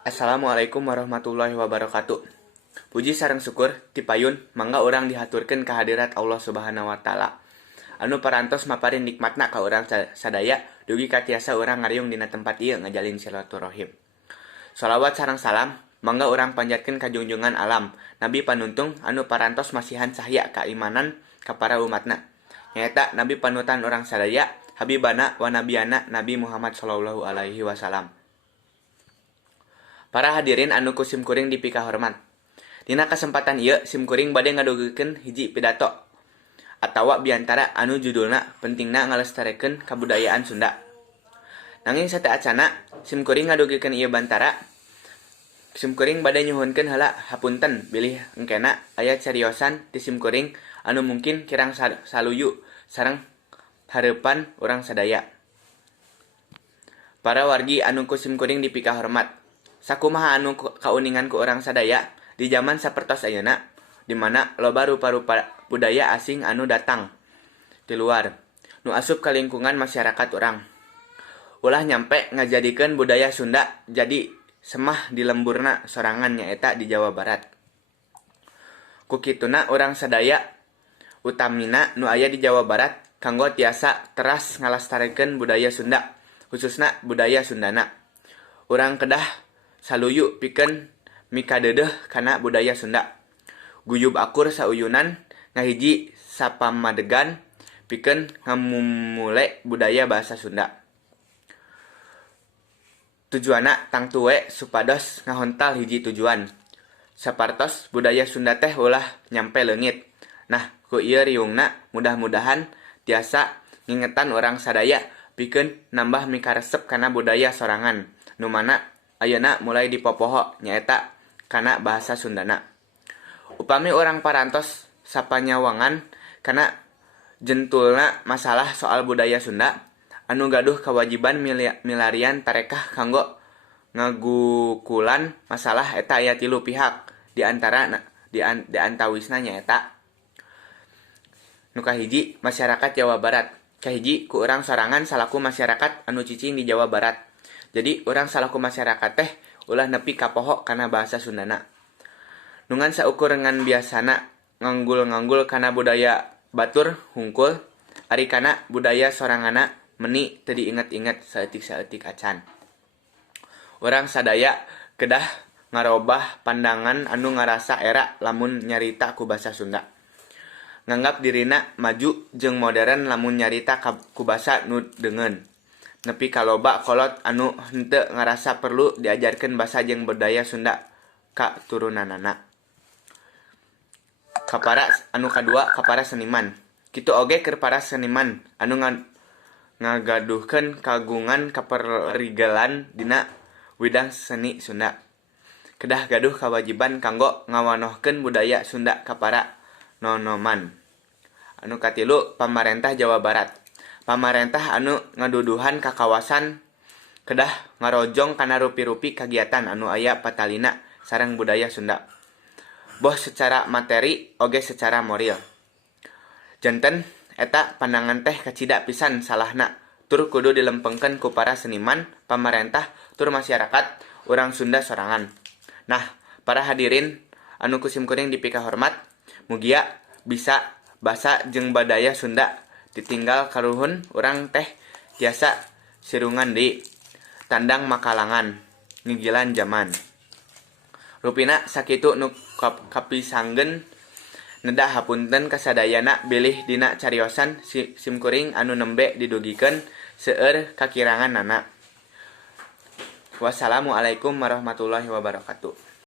Assalamualaikum warahmatullahi wabarakatuh. Puji sareng syukur ti payun mangga urang dihaturkeun ka hadirat Allah Subhanahu wa taala. Anu parantos maparin nikmatna ka urang sadaya dugi ka tiasa urang ngariung dina tempat ieu ngajalin silaturahim. Shalawat sareng salam mangga urang panjatkeun ka junjungan alam Nabi panuntung anu parantos masihan cahya keimanan ka para umatna. Nyaeta Nabi panutan urang sadaya Habibana wa Nabiyana Nabi Muhammad sallallahu alaihi wasallam. Para hadirin anu ku simkuring dipika hormat. Dina kasempatan ieu simkuring bade ngadogikeun hiji pidato atawa biantara anu judulna pentingna ngalestarekeun kabudayaan Sunda. Nanging sateacana simkuring ngadogikeun ieu bantara, simkuring bade nyuhunkeun heula hapunten bilih engkena aya cariosan ti simkuring anu mungkin kirang saluyu sareng hareupan urang sadaya. Para wargi anu ku simkuring dipika hormat. Sakumaha anu kauningan ku urang sadaya di zaman sapertos ayeuna di mana loba rupa-rupa budaya asing anu datang di luar nu asup ka lingkungan masyarakat urang. Ulah nyampe ngajadikeun budaya Sunda jadi semah di lemburna sorangan nyaeta di Jawa Barat. Ku kituna urang sadaya utamina nu aya di Jawa Barat kanggo tiasa teras ngalestarekeun budaya Sunda, khususna budaya Sundana. Urang kedah saluyu pikeun mikadeudeuh kana budaya Sunda. Guyub akur sauyunan ngahiji sapamadegan pikeun ngamumule budaya basa Sunda. Tujuanna tang tuwe supados ngahontal hiji tujuan. Sapartos budaya Sunda teh ulah nyampe leungit. Nah, ku ieu riungna mudah-mudahan tiasa ngingetan urang sadaya pikeun nambah mikaresep kana budaya sorangan nu mana ayeuna mulai dipopoho nyaeta kana bahasa Sundana. Upami orang parantos sapanyawangan kana jentulna masalah soal budaya Sunda, anu gaduh kewajiban milarian tarekah kanggo ngagukulan masalah eta aya 3 pihak di antawisna nyaeta nu kahiji masyarakat Jawa Barat, kahiji ku urang sorangan salaku masyarakat anu cicing di Jawa Barat. Jadi urang salaku masyarakat teh ulah nepi ka poho kana bahasa Sundana. Nungan saukur ngan biasana nganggul-nganggul kana budaya batur hungkul, ari kana budaya sorangana meni teu diinget-inget saeutik-saeutik acan. Urang sadaya kedah ngarobah pandangan anu ngarasa era lamun nyarita ku basa Sunda. Nganggap dirina maju jeung modern lamun nyarita ku basa nu deungeun. Nepi ka loba kolot anu henteu ngarasa perlu diajarkeun basa jeung budaya Sunda ka turunanana. Kapara anu kadua kapara seniman. Kitu oge keur para seniman anu ngagaduhkeun kagungan kaperigelan dina widang seni Sunda. Kedah gaduh kawajiban kanggo ngawanohkeun budaya Sunda ka para nonoman. Anu katilu pamarentah Jawa Barat. Pamarentah anu ngaduduhan ka kawasan kedah ngarojong kana rupi-rupi kagiatan anu aya patalina sareng budaya Sunda. Boh secara materi oge secara moral. Janten eta pandangan teh kacida pisan salahna tur kudu dilempengkeun ku para seniman, pamarentah tur masyarakat urang Sunda sorangan. Nah, para hadirin anu kusimkuring dipika hormat, mugia bisa basa jeung budaya Sunda ditinggal karuhun urang teh tiasa sirungan di tandang makalangan ngigilan zaman. Rupina sakitu nu kapisanggeun nedah hapunten kasadayana bilih dina cariosan simkuring anu nembe didugikeun seueur kakiranganana. Wassalamualaikum warahmatullahi wabarakatuh.